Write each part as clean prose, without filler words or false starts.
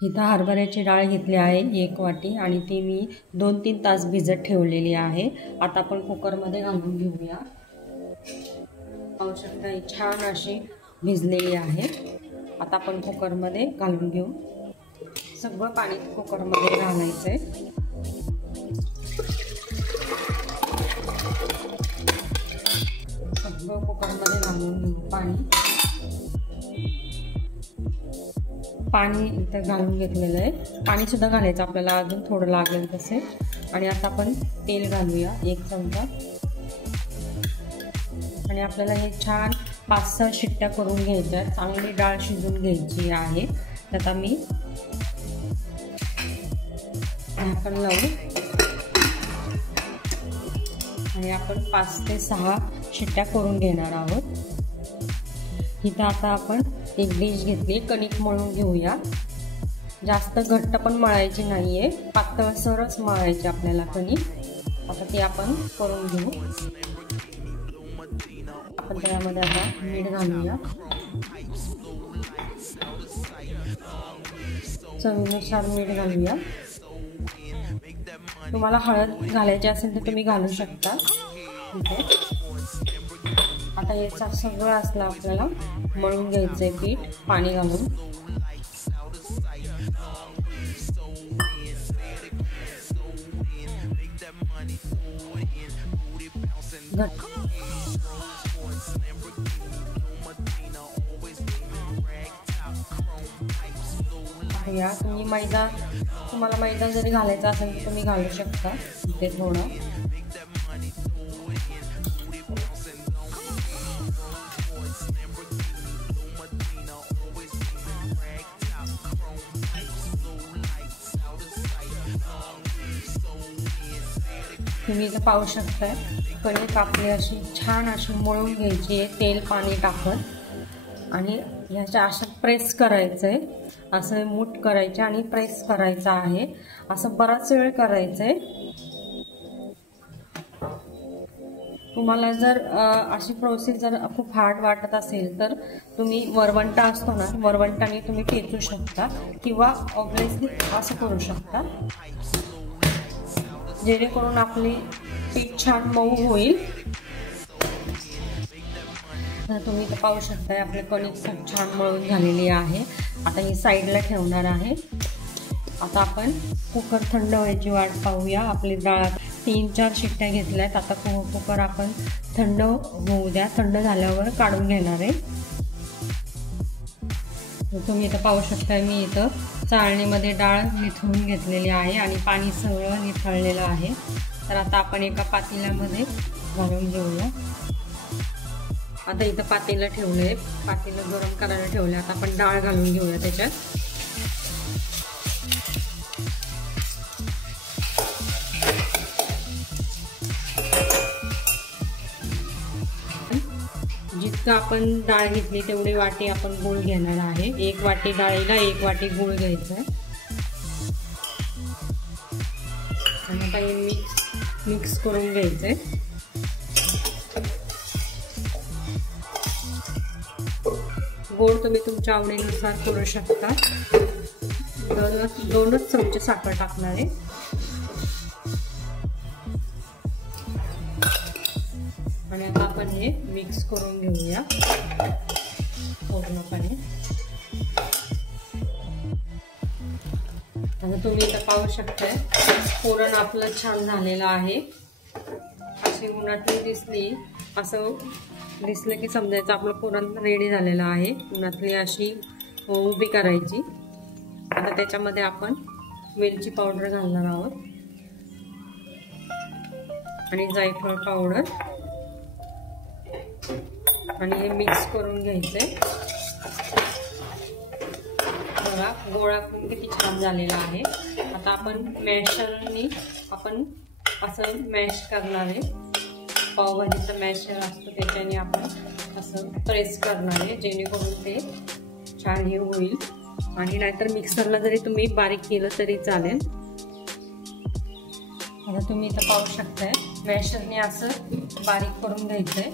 इथं हरभऱ्याची डाळ घेतली आहे 1 वाटी आणि ती मी 2-3 तास भिजत ठेवलेली आहे। आता आपण कुकरमध्ये घालून घेऊया। पाहू शकता ही छान अशी भिजलेली आहे। आता आपण कुकरमध्ये घालून घेऊ। सगळं पाणी कुकरमध्ये घालायचंय। सगळं कुकरमध्ये घालून घेऊ पाणी इथं घालून घेतलेलं आहे। पाणी सुद्धा घालायचं आपल्याला, अजून थोडं लागेल तसे। आणि आता आपण तेल घालूया 1 चमचा आणि आपल्याला हे छान 5-6 शिट्ट्या करून घ्यायच्या। चांगली डाळ शिजून घ्यायची आहे। आता मी झाकण लावू आणि आपण 5 ते 6 शिट्ट्या करून घेणार आहोत। इथं आता आपण एक डिश घेतली, कणिक मळून घेऊया। जास्त घट्ट पण मळायची नाहीये, पातळसरच मळायची आपल्याला कणिक। आता ती आपण करून घेऊ। आपण त्यामध्ये आता मीठ घालूया, चवीनुसार मीठ घालूया। तुम्हाला हळद घालायची असेल तर तुम्ही घालू शकता। आता हे सगळं असलं आपल्याला मळून घ्यायचंय पीठ पाणी घालून। या तुम्ही मैदा, तुम्हाला मैदा जरी घालायचा असेल तर तुम्ही घालू शकता इथे थोडं। तुम्ही इथं पाहू शकताय कणिक आपली अशी छान अशी मळून घ्यायची आहे तेल पाणी टाकून। आणि ह्याच्या अशा प्रेस करायचंय, असं मूठ करायचे आणि प्रेस करायचं आहे। असं बराच वेळ करायचंय। तुम्हाला जर अशी प्रोसेस खूप हार्ड वाटत असेल तर तुम्ही वरवंटा असतो ना, वरवंटाने तुम्ही ठेचू शकता किंवा ऑब्वियसली असं करू शकता, जेणेकरून आपली पीठ छान मऊ होईल। तुम्ही इथं पाहू शकताय आपले कणिक खूप छान मळून झालेली आहे। आता ही साईडला ठेवणार आहे। आता आपण कुकर थंड व्हायची वाट पाहूया। आपली डाळ 3-4 शिट्ट्या घेतल्यात। आता कुकर आपण थंड होऊ द्या, थंड झाल्यावर काढून घेणार आहे। तुम्ही इथं पाहू शकताय मी इथं चाळणीमध्ये डाळ निथळून घेतलेली आहे आणि पाणी सगळं निथळलेलं आहे। तर आता आपण एका पातेल्यामध्ये घालून घेऊया। आता इथं पातेलं ठेवलंय, पातेलं गरम करायला ठेवलंय। आता आपण डाळ घालून घेऊया त्याच्यात। जितकं आपण डाळ घेतली तेवढी वाटी आपण गूळ घेणार आहे। 1 वाटी डाळीला 1 वाटी गूळ घ्यायचा आहे। आणि आता हे मिक्स करून घ्यायचंय। गोड तुम्ही तुमच्या आवडीनुसार करू शकता। 2च चमचे साखर टाकणार आहे। आणि आता आपण हे मिक्स करून घेऊया पूर्णपणे। आता तुम्ही इथं पाहू शकताय पुरण आपलं छान झालेलं आहे। अशी उन्हातली दिसली, असं दिसलं की समजायचं आपलं पुरण रेडी झालेलं आहे। उन्हातली अशी उभी करायची। आता त्याच्यामध्ये आपण वेलची पावडर घालणार आहोत आणि जायफळ पावडर आणि हे मिक्स करून घ्यायचंय। बघा गोळा किती छान झालेला आहे। आता आपण मॅशरने आपण असं मॅश करणार आहे। पावभाजीचा मॅशर असतो त्याच्याने आपण असं प्रेस करणार आहे, जेणेकरून ते छान हे होईल। आणि नाहीतर मिक्सरला जरी तुम्ही बारीक केलं तरी चालेल। आता तुम्ही इथं पाहू शकताय मॅशरने असं बारीक करून घ्यायचंय,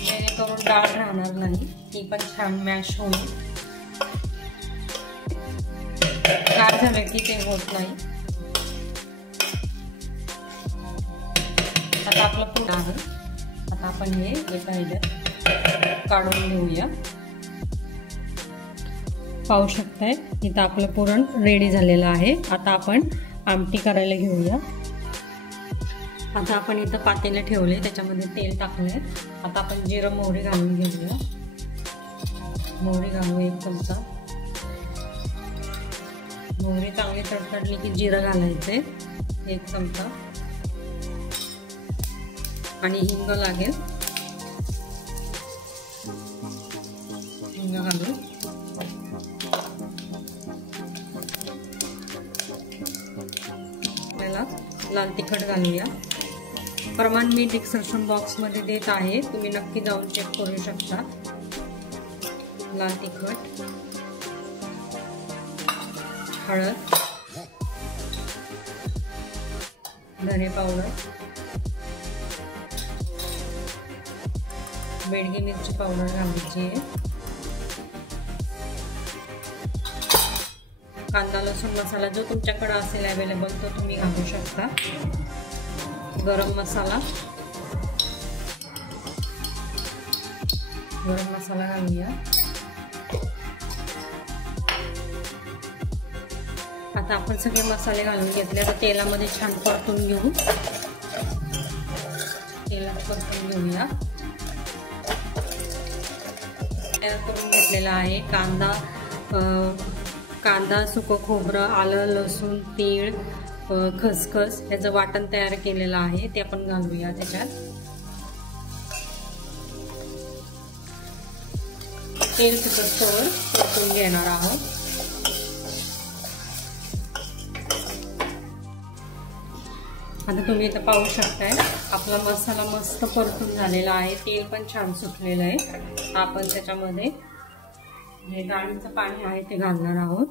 जेणेकरून डाळ राहणार नाही, ती पण छान मॅश होईल। गार झालं की ते होत नाही. आता आपलं पुरण आहे. आता आपण हे एका ह्याच्यात काढून घेऊया. पाहू शकताय इथं आपलं पुरण रेडी झालेलं आहे. आता आपण आमटी करायला घेऊया. आता आपण इथं पातेलं ठेवले, त्याच्यामध्ये तेल टाकले. आता आपण जिरं मोहरी घालून घेऊया. मोहरी घालू 1 चमचा. मोहरी चांगली तडतडली की जिरं घालायचे 1 चमचा. आणि हिंग लागेल. हिंग घालू. आपल्याला लाल तिखट घालूया. प्रमाण मी डिस्क्रिप्शन बॉक्समध्ये देत आहे, तुम्ही नक्की जाऊन चेक करू शकता. लाल तिखट, हळद, धने पावडर, बेडगी मिरची पावडर घालायची आहे. कांदा लसूण मसाला जो तुमच्याकडे असेल अवेलेबल तो तुम्ही घालू शकता. गरम मसाला घालूया. आता आपण सगळे मसाले घालून घेतले. आता तेलामध्ये छान परतून घेऊ. तेलात परतून घेऊया. तयार करून घेतलेला आहे. कांदा, सुकं खोबरं, आलं, लसूण, तीळ, खसखस याचं वाटण तयार केलेलं आहे, ते आपण घालूया त्याच्यात. तेल सुकस्तोवर परतून घेणार आहोत. आता तुम्ही इथं पाहू शकताय आपला मसाला मस्त परतून झालेला आहे. तेल पण छान सुटलेलं आहे. आपण त्याच्यामध्ये हे डाळीचं पाणी आहे ते घालणार आहोत.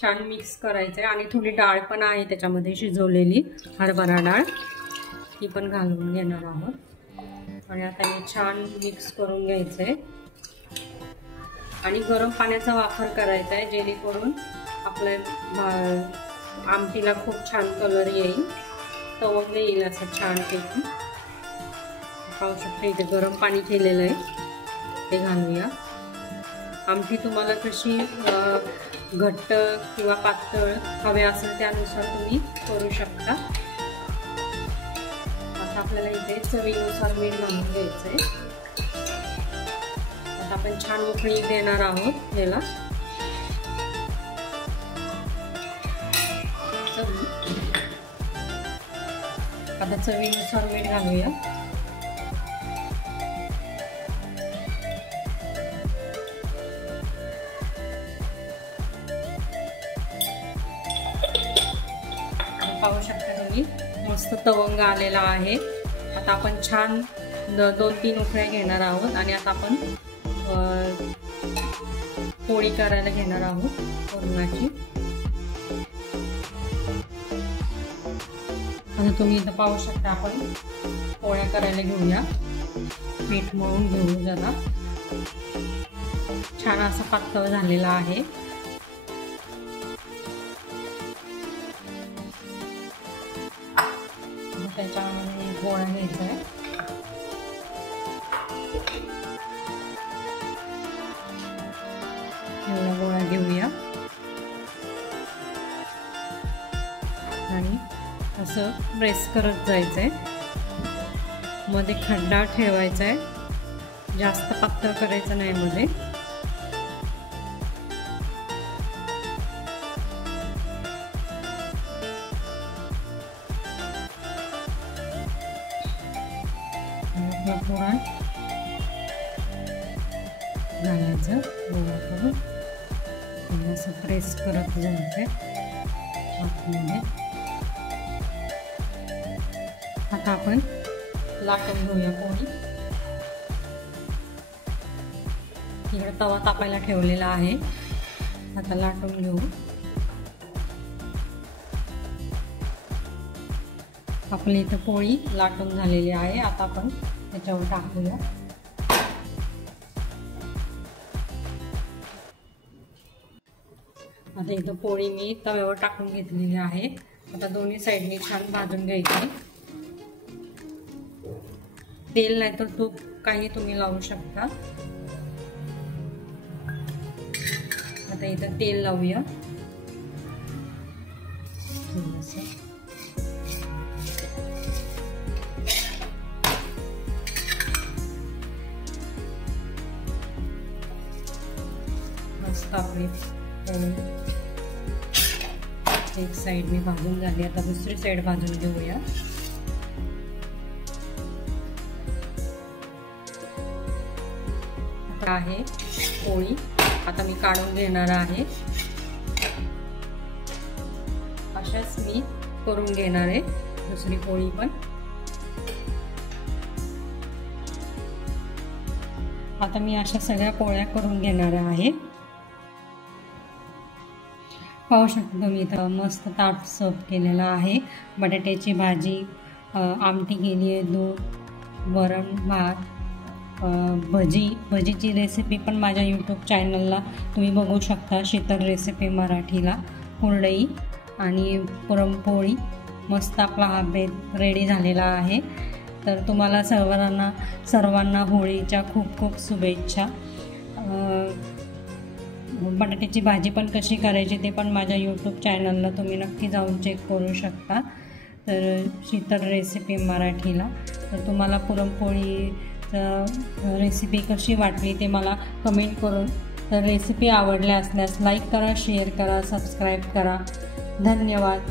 छान मिक्स करायचंय. आणि थोडी डाळ पण आहे त्याच्यामध्ये शिजवलेली, हरभरा डाळ, ती पण घालून घेणार आहोत. आणि आता हे छान मिक्स करून घ्यायचंय. आणि गरम पाण्याचा वापर करायचा आहे, जेणेकरून आपल्या आमटीला खूप छान कलर येईल, तवंग येईल असं छान पैकी. पाहू शकता इथे गरम पाणी केलेलं आहे, ते घालूया. आमटी तुम्हाला कशी घट्ट किंवा पातळ हवे असेल त्यानुसार तुम्ही करू शकता. आता आपल्याला इथे चवीनुसार मीठ घालून घ्यायचंय. आता आपण छान उकळी देणार आहोत याला. आता चवीनुसार मीठ घालूया. पाहू शकता तुम्ही मस्त तवंग आलेला आहे. आता आपण छान 2-3 उकळ्या घेणार आहोत. आणि आता आपण पोळी करायला घेणार आहोत पुरणाची. आता तुम्ही इथं पाहू शकता आपण पोळ्या करायला घेऊया. पीठ मळून घेऊ जरा. छान असा पातळ झालेला आहे. त्याच्यामध्ये गोळा घ्यायचा आहे. एवढा गोळा घेऊया. आणि असं प्रेस करत जायचंय. मध्ये खड्डा ठेवायचा आहे, जास्त पातळ करायचं नाही मध्ये. पुरण घालायचं गोळा करून असं प्रेस करत जायचंय आतमध्ये. आता आपण लाटून घेऊया पोळी. इकडे तवा तापायला ठेवलेला आहे. आता लाटून घेऊ. आपली इथं पोळी लाटून झालेली आहे. आता आपण त्याच्यावर टाकूया. आता इथं पोळी मी तव्यावर टाकून घेतलेली आहे. आता दोन्ही साईडनी छान भाजून घ्यायची. तेल नाही तर तूप काही तुम्ही लावू शकता. आता इथं तेल लावूया थोडंसं. मस्त आपली पोळी एक साईडने भाजून झाली. आता दुसरी साईड भाजून घेऊया. आता आहे पोळी, आता मी काढून घेणार आहे. अशाच मी करून घेणार आहे दुसरी पोळी पण. आता मी अशा सगळ्या पोळ्या करून घेणार आहे. पाहू शकता तुम्ही इथं मस्त ताट सर्व केलेला आहे. बटाट्याची भाजी, आमटी केली आहे, दूध, वरण भात, भजीची रेसिपी पण माझ्या यूट्यूब चॅनलला तुम्ही बघू शकता. शीतल रेसिपी मराठीला. कुरडई आणि पुरणपोळी. मस्त आपला हा बेत रेडी झालेला आहे. तर तुम्हाला सर्वांना होळीच्या खूप खूप शुभेच्छा. बटाट्याची भाजी पण कशी करायची ते पण माझ्या यूट्यूब चॅनलला तुम्ही नक्की जाऊन चेक करू शकता. तर शीतल रेसिपी मराठीला. तर तुम्हाला पुरणपोळीचं रेसिपी कशी वाटली ते मला कमेंट करून. तर रेसिपी आवडल्या असल्यास लाईक करा, शेअर करा, सबस्क्राईब करा. धन्यवाद.